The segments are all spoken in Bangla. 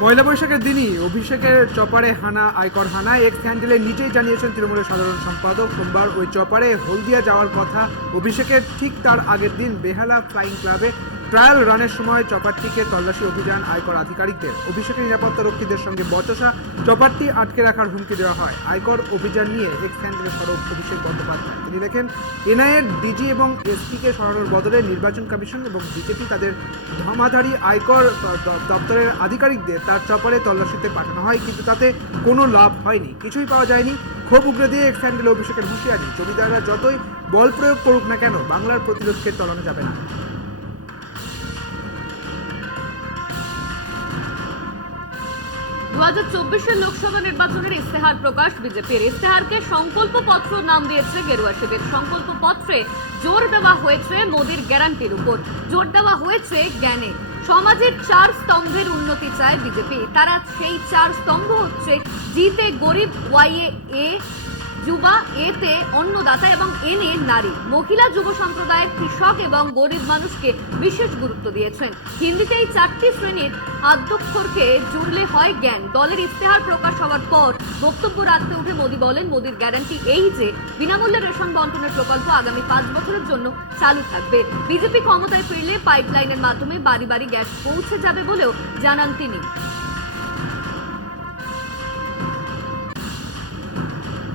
পয়লা বৈশাখের দিনই অভিষেকের চপারে হানা আয়কর হানা এক্স হ্যান্ডেলে নিজেই জানিয়েছেন তৃণমূলের সাধারণ সম্পাদক। সোমবার ওই চপারে হলদিয়া যাওয়ার কথা অভিষেকের, ঠিক তার আগের দিন বেহালা ফ্লাইং ক্লাবে ট্রায়াল রানের সময় চপারটিকে তল্লাশি অভিযান আয়কর আধিকারিকদের। অভিষেকের নিরাপত্তা রক্ষীদের সঙ্গে বচসা, চপারটি আটকে রাখার হুমকি দেওয়া হয়। আয়কর অভিযান নিয়ে এক্স হ্যান্ডেলে সরব অভিষেক বন্দ্যোপাধ্যায়। তিনি লেখেন, এনআইএর ডিজি এবং এসপিকে সরানোর বদলে নির্বাচন কমিশন এবং বিজেপি তাদের ধর্মাধারী আয়কর দপ্তরের আধিকারিকদের তার চপারে তল্লাশিতে পাঠানো হয়, কিন্তু তাতে কোনো লাভ হয়নি, কিছুই পাওয়া যায়নি। ক্ষোভ উগরে দিয়ে এক্স হ্যান্ডেলে অভিষেকের হুঁশিয়ারি, জমিদাররা যতই বল প্রয়োগ করুক না কেন, বাংলার প্রতিরোধকে টলানো যাবে না। 2024 লোকসভা নির্বাচনের ইস্তেহার প্রকাশ বিজেপির। ইস্তেহারকে সংকল্প পত্র নাম দিয়েছে গেরুয়া শিবির। সংকল্প পত্রে জোর দেওয়া হয়েছে মোদির গ্যারান্টির উপর, জোর দেওয়া হয়েছে জ্ঞানে। সমাজের 4 স্তম্ভের উন্নতি চায় বিজেপি। তারা সেই 4 স্তম্ভ হচ্ছে জিতে গরিব, ওয়াইয়ে এ যুবা, এতে অন্নদাতা এবং এনে নারী। মহিলা, যুব সম্প্রদায়ের, কৃষক এবং গরিব মানুষকে বিশেষ গুরুত্ব দিয়েছেন। হিন্দিতে এই 4টি শ্রেণীর আদ্যক্ষরকে জুড়লে হয় জ্ঞান। দলের ইস্তেহার প্রকাশ হওয়ার পর বক্তব্য রাখতে উঠে মোদি বলেন, মোদির গ্যারান্টি এই যে বিনামূল্যে রেশন বন্টনের প্রকল্প আগামী 5 বছরের জন্য চালু থাকবে। বিজেপি ক্ষমতায় ফিরলে পাইপলাইনের মাধ্যমে বাড়ি বাড়ি গ্যাস পৌঁছে যাবে বলেও জানান তিনি।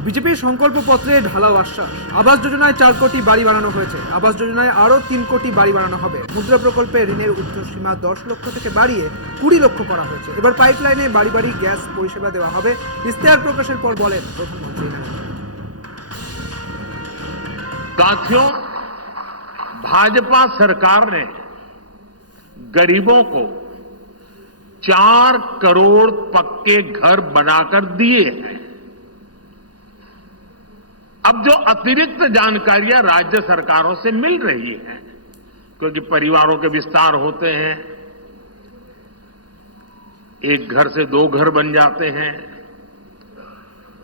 বিজেপির সংকল্প পত্রে ঢালাও আশ্বাস। আবাস যোজনায় 4 কোটি বাড়ি বানানো হয়েছে, আবাস যোজনায় আরো 3 কোটি বাড়ি বানানো হবে। মুদ্রা প্রকল্পে ঋণের ঊর্ধ্বসীমা 10 লক্ষ থেকে বাড়িয়ে 20 লক্ষ করা হয়েছে। এবার পাইপলাইনে বাড়ি বাড়ি গ্যাস পরিষেবা দেওয়া হবে। ইস্তেহার প্রকাশের পর বলেন প্রধানমন্ত্রী। साथियों, भाजपा सरकार ने गरीबों को 4 करोड़ पक्के घर बनाकर दिए हैं। अब जो अतिरिक्त जानकारियां राज्य सरकारों से मिल रही हैं, क्योंकि परिवारों के विस्तार होते हैं, एक घर से 2 घर बन जाते हैं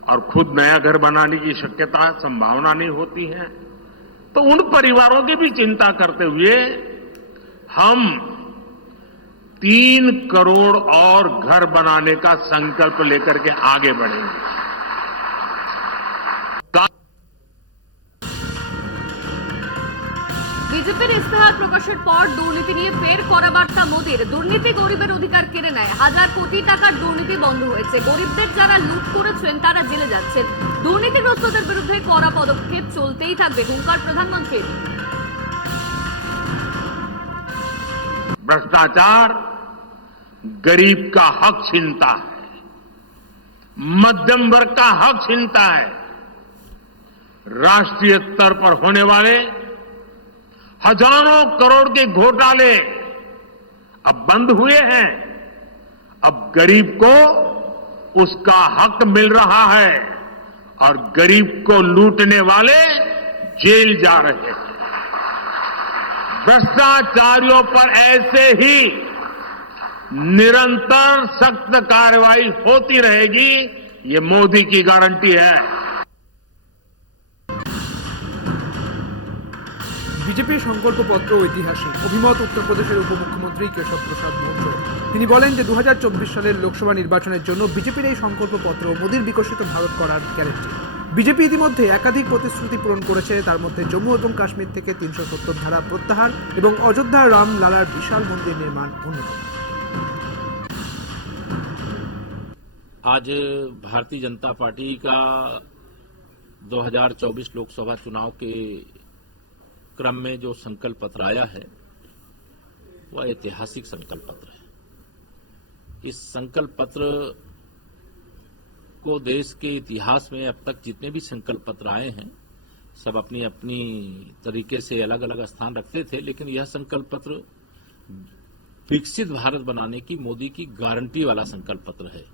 और खुद नया घर बनाने की शक्यता, संभावना नहीं होती है, तो उन परिवारों की भी चिंता करते हुए हम 3 करोड़ और घर बनाने का संकल्प लेकर के आगे बढ़ेंगे। বিজেপির ইস্তেহার প্রকাশের পর দুর্নীতি নিয়ে ফের কড়া বার্তা মোদির। দুর্নীতি গরিবের অধিকার কেড়ে নেয়। হাজার কোটি টাকার দুর্নীতি বন্ধ হয়েছে। গরিবদের যারা লুট করেছেন তারা জেলে যাচ্ছেন। দুর্নীতিগ্রস্তদের বিরুদ্ধে কড়া পদক্ষেপ চলতেই থাকবে, হুঙ্কার প্রধানমন্ত্রীর। भ्रष्टाचार गरीब का हक छीनता है, मध्यम वर्ग का हक छीनता है। राष्ट्रीय स्तर पर होने वाले हजारों करोड़ के घोटाले अब बंद हुए हैं। अब गरीब को उसका हक मिल रहा है और गरीब को लूटने वाले जेल जा रहे हैं। भ्रष्टाचारियों पर ऐसे ही निरंतर सख्त कार्रवाई होती रहेगी, ये मोदी की गारंटी है। বিজেপির সংকল্পপত্র ঐতিহাসিক, অভিমত উত্তরপ্রদেশের উপমুখ্যমন্ত্রী কেশব প্রসাদ মৌর্য। তিনি বলেন যে 2024 সালের লোকসভা নির্বাচনের জন্য বিজেপির এই সংকল্পপত্র মোদির বিকশিত ভারত করার গ্যারান্টি। বিজেপি ইতিমধ্যে একাধিক প্রতিশ্রুতি পূরণ করেছে, তার মধ্যে জম্মু এবং কাশ্মীর থেকে 370 ধারা প্রত্যাহার এবং অযোধ্যার রাম লালার বিশাল মন্দির নির্মাণ অন্যতম। आज भारतीय जनता पार्टी का 2024 लोकसभा चुनाव के क्रम में जो संकल्प पत्र आया है वह ऐतिहासिक संकल्प पत्र है। इस संकल्प पत्र को देश के इतिहास में अब तक जितने भी संकल्प पत्र आए हैं सब अपनी अपनी तरीके से अलग अलग स्थान रखते थे, लेकिन यह संकल्प पत्र विकसित भारत बनाने की मोदी की गारंटी वाला संकल्प पत्र है।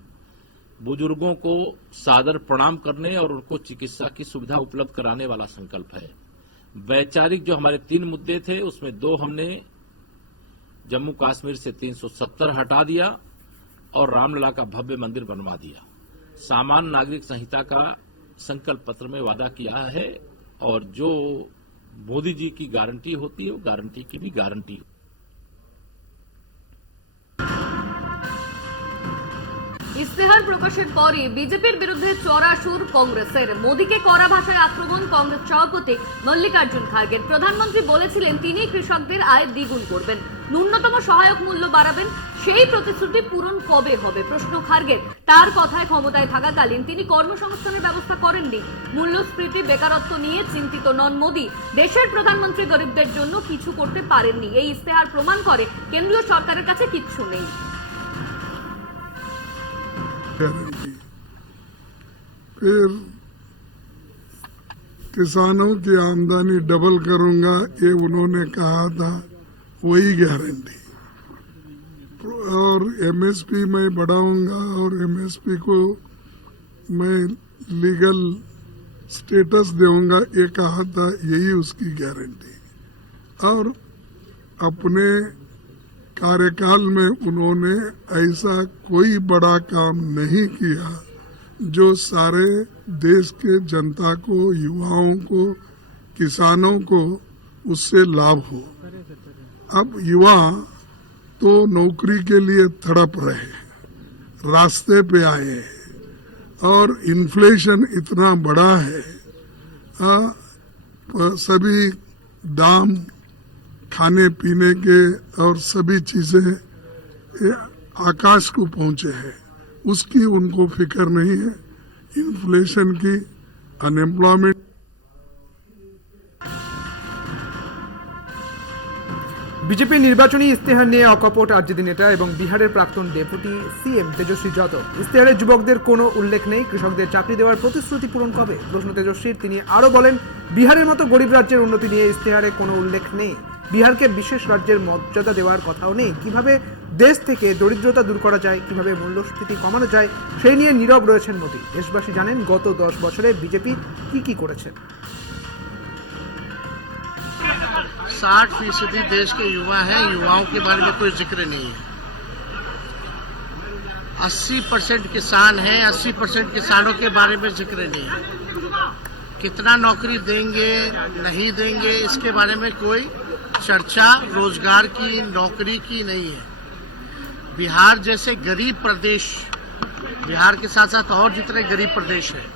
बुजुर्गों को सादर प्रणाम करने और उनको चिकित्सा की सुविधा उपलब्ध कराने वाला संकल्प है। वैचारिक जो हमारे 3 मुद्दे थे उसमें 2 हमने जम्मू कश्मीर से 370 हटा दिया और रामलला का भव्य मंदिर बनवा दिया। सामान्य नागरिक संहिता का संकल्प पत्र में वादा किया है और जो मोदी जी की गारंटी होती है वो गारंटी की भी गारंटी। ইস্তেহার প্রকাশের পরই বিজেপির বিরুদ্ধে চড়া সুর কংগ্রেসের। মোদীকে কড়া ভাষায় আক্রমণ কংগ্রেস সভাপতি মল্লিকার্জুন খার্গের। প্রধানমন্ত্রী বলেছিলেন তিনি কৃষকদের আয় দ্বিগুণ করবেন, ন্যূনতম সহায়ক মূল্য বাড়াবেন। সেই প্রতিশ্রুতি পূরণ কবে হবে প্রশ্ন খার্গের। তার কথায় ক্ষমতায় থাকাকালীন তিনি কর্মসংস্থানের ব্যবস্থা করেননি। মূল্যস্ফীতি বেকারত্ব নিয়ে চিন্তিত নন মোদী। দেশের প্রধানমন্ত্রী গরিবদের জন্য কিছু করতে পারেননি। এই ইস্তেহার প্রমাণ করে কেন্দ্রীয় সরকারের কাছে কিচ্ছু নেই। गारंटी। फिर किसानों की आमदनी डबल करूंगा, ये उन्होंने कहा था, वही गारंटी। और एमएसपी मैं बढ़ाऊंगा और एमएसपी को मैं लीगल स्टेटस दूंगा, ये कहा था, यही उसकी गारंटी। और अपने कार्यकाल में उन्होंने ऐसा कोई बड़ा काम नहीं किया जो सारे देश के जनता को, युवाओं को, किसानों को उससे लाभ हो। अब युवा तो नौकरी के लिए तड़प रहे, रास्ते पे आए हैं और इन्फ्लेशन इतना बड़ा है, सभी दाम खाने पीने के और सभी चीजें आकाश को पहुंचे हैं, उसकी उनको फिक्र नहीं है। इन्फ्लेशन की, अनएम्प्लॉयमेंट। বিজেপির নির্বাচনী ইস্তেহার নিয়ে অকপট আরজেডি নেতা এবং বিহারের প্রাক্তন ডেপুটি সিএম তেজস্বী যাদব। ইস্তেহারে যুবকদের কোনো উল্লেখ নেই। কৃষকদের চাকরি দেওয়ার প্রতিশ্রুতি পূরণ কবে প্রশ্ন তেজস্বীর। তিনি আরো বলেন, বিহারের মতো গরিব রাজ্যের উন্নতি নিয়ে ইস্তেহারে কোনো উল্লেখ নেই। বিহারকে বিশেষ রাজ্যের মর্যাদা দেওয়ার কথাও নেই। কিভাবে দেশ থেকে দরিদ্রতা দূর করা যায়, কিভাবে মূল্যস্ফীতি কমানো যায়, সেই নিয়ে নীরব রয়েছেন মোদী। দেশবাসী জানেন গত 10 বছরে বিজেপি কি করেছে। 60% देश के युवा हैं, युवाओं के बारे में कोई जिक्र नहीं है। 80% किसान हैं, 80% किसानों के बारे में जिक्र नहीं है। कितना नौकरी देंगे नहीं देंगे इसके बारे में कोई चर्चा रोजगार की, नौकरी की नहीं है। बिहार जैसे गरीब प्रदेश, बिहार के साथ साथ और जितने गरीब प्रदेश हैं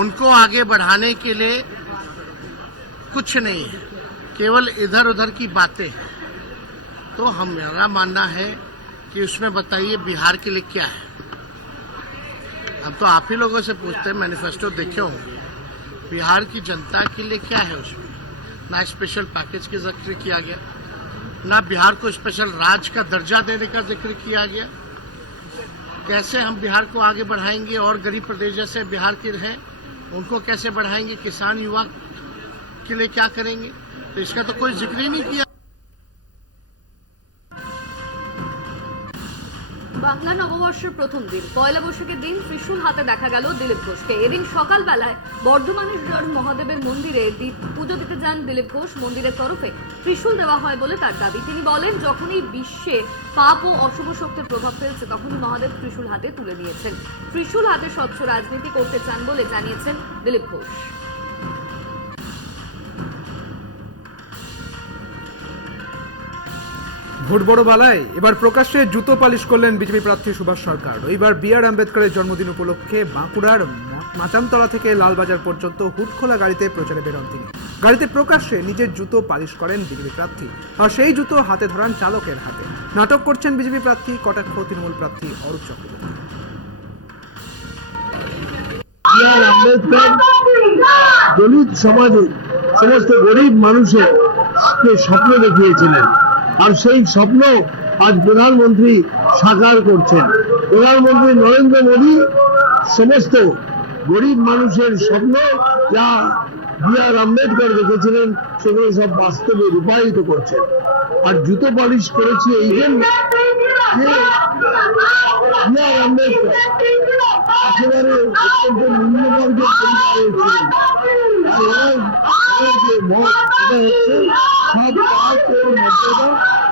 उनको आगे बढ़ाने के लिए कुछ नहीं है, केवल इधर उधर की बातें हैं। तो हमारा मानना है कि उसमें बताइए बिहार के लिए क्या है। अब तो आप ही लोगों से पूछते हैं, मैनिफेस्टो देखे होंगे, बिहार की जनता के लिए क्या है उसमें। ना स्पेशल पैकेज का जिक्र किया गया, ना बिहार को स्पेशल राज्य का दर्जा देने का जिक्र किया गया। कैसे हम बिहार को आगे बढ़ाएंगे और गरीब प्रदेश जैसे बिहार के हैं उनको कैसे बढ़ाएंगे, किसान युवा के लिए क्या करेंगे, तो इसका तो कोई जिक्र ही नहीं किया। বাংলা নববর্ষের প্রথম দিন পয়লা বৈশাখের দিন ত্রিশূল হাতে দেখা গেল দিলীপ ঘোষকে। এদিন সকালবেলায় বর্ধমানের মহাদেবের মন্দিরে পুজো দিতে যান দিলীপ ঘোষ। মন্দিরের তরফে ত্রিশূল দেওয়া হয় বলে তার দাবি। তিনি বলেন, যখনই বিশ্বে পাপ ও অশুভ শক্তির প্রভাব ফেলছে তখনই মহাদেব ত্রিশূল হাতে তুলে নিয়েছেন। ত্রিশূল হাতে স্বচ্ছ রাজনীতি করতে চান বলে জানিয়েছেন দিলীপ ঘোষ। ভোট বড় বালায় এবার প্রকাশ্যে জুতো পালিশ করলেন বিজেপি প্রার্থী সুভাষ সরকার। রবিবার বি.আর. আম্বেদকরের জন্মদিন উপলক্ষে বাঁকুড়ার মাচানতলা থেকে লালবাজার পর্যন্ত হুডখোলা গাড়িতে প্রচারে বেরোন তিনি। গাড়িতে প্রকাশ্যে নিজের জুতো পালিশ করেন বিজেপি প্রার্থী, আর সেই জুতো হাতে ধরান চালকের হাতে। নাটক করছেন বিজেপি প্রার্থী, কটাক্ষ তৃণমূল প্রার্থী অরূপ চক্রবর্তী। দলিত সমাজে সমস্ত গরিব মানুষের স্বপ্ন দেখিয়েছিলেন, আর সেই স্বপ্ন আজ প্রধানমন্ত্রী সাকার করছেন। প্রধানমন্ত্রী নরেন্দ্র মোদী সমস্ত গরিব মানুষের স্বপ্ন যা বি.আর. আম্বেদকর দেখেছিলেন সেগুলো সব বাস্তবে রূপায়িত করছেন। আর জুতো পালিশ করেছি এই জন্য যে বি.আর. আম্বেদকর একেবারে অত্যন্ত নিম্নবর্গের পরিবারের ছিলেন। আর ওনার যে মত এটা হচ্ছে সব পাপ ও মর্যাদা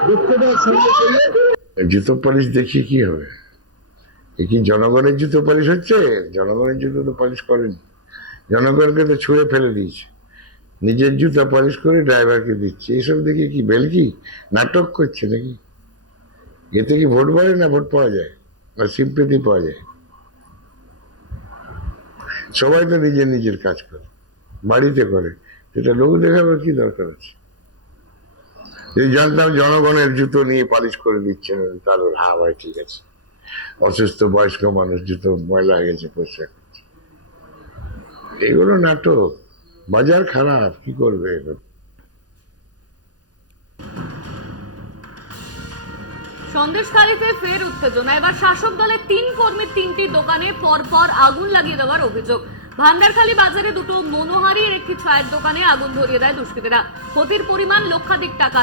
দক্ষতার সঙ্গে চলে। জুতো পালিশ দেখিয়ে কি হবে? এ কি জনগণের জুতো পালিশ হচ্ছে? জনগণের জুতো তো পালিশ করেনি, জনগণকে তো ছুঁড়ে ফেলে দিয়েছে। নিজের জুতা পালিশ করে ড্রাইভারকে দিচ্ছে। এইসব দেখে কি বেলকি নাটক করছে নাকি? এতে কি ভোট বাড়ে না ভোট পাওয়া যায়, না সিম্পেথি পাওয়া যায়? সবাই তো নিজের নিজের কাজ করে, বাড়িতে করে, সেটা লোক দেখাবার কি দরকার আছে? এই জানতাম জনগণের জুতো নিয়ে পালিশ করে দিচ্ছেন, তার হ্যাঁ ভাই ঠিক আছে, অসুস্থ বয়স্ক মানুষ জুতো ময়লা হয়ে গেছে পরিষ্কার করছে। এগুলো নাটক, বাজার খারাপ, কি করবে এগুলো? সন্দেশখালীতে ফের উত্তেজনা। এবার শাসক দলের 3 কর্মীর 3টি দোকানে পরপর আগুন লাগিয়ে দেওয়ার অভিযোগ। ভান্ডারখালী বাজারে দুটো মনোহারীর একটি চায়ের দোকানে আগুন ধরিয়ে দেয় দুষ্কৃতীরা। ক্ষতির পরিমাণ লক্ষাধিক টাকা।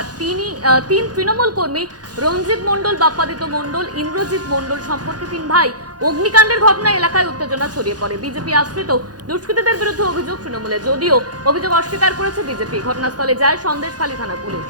তিন তৃণমূল কর্মী রঞ্জিত মণ্ডল, বাপ্পাদিত্য মণ্ডল, ইন্দ্রজিৎ মণ্ডল সম্পর্কে 3 ভাই। অগ্নিকাণ্ডের ঘটনা এলাকায় উত্তেজনা ছড়িয়ে পড়ে। বিজেপি আশ্রিত দুষ্কৃতীদের বিরুদ্ধে অভিযোগ তৃণমূলে, যদিও অভিযোগ অস্বীকার করেছে বিজেপি। ঘটনাস্থলে যায় সন্দেশখালী থানার পুলিশ।